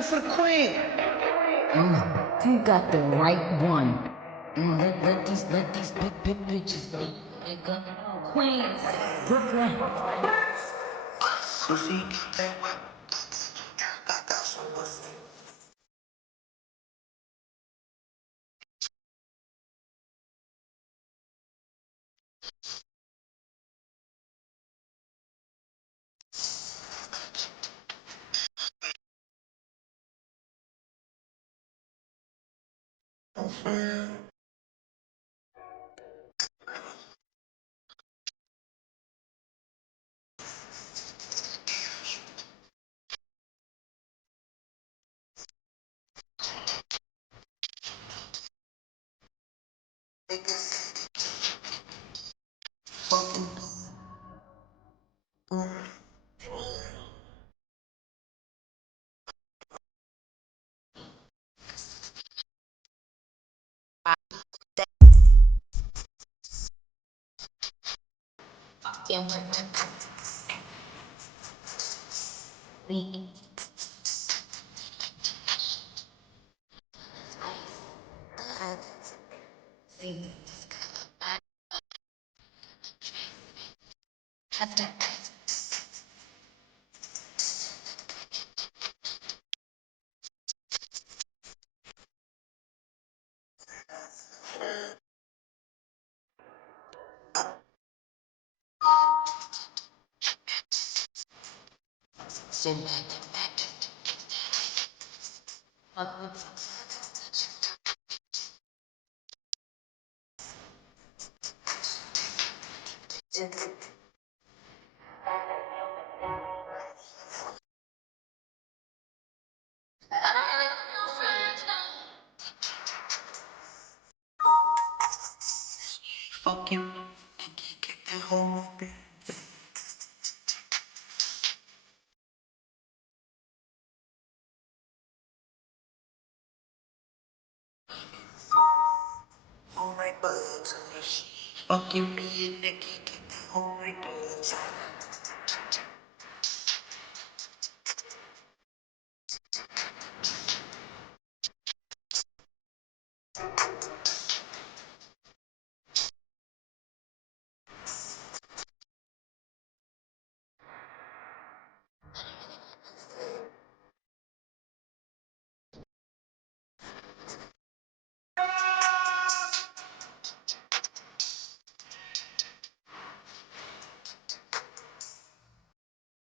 looking for the queen. You got the right one. Let these big bitches be. Nigga. Queens, Brooklyn. Pussy, got some pussy. Niggas fucking. Damn. Sit back. Fuck you. Get that whole bit. All my bugs. Fuck you, be a nigga. Get that whole bit.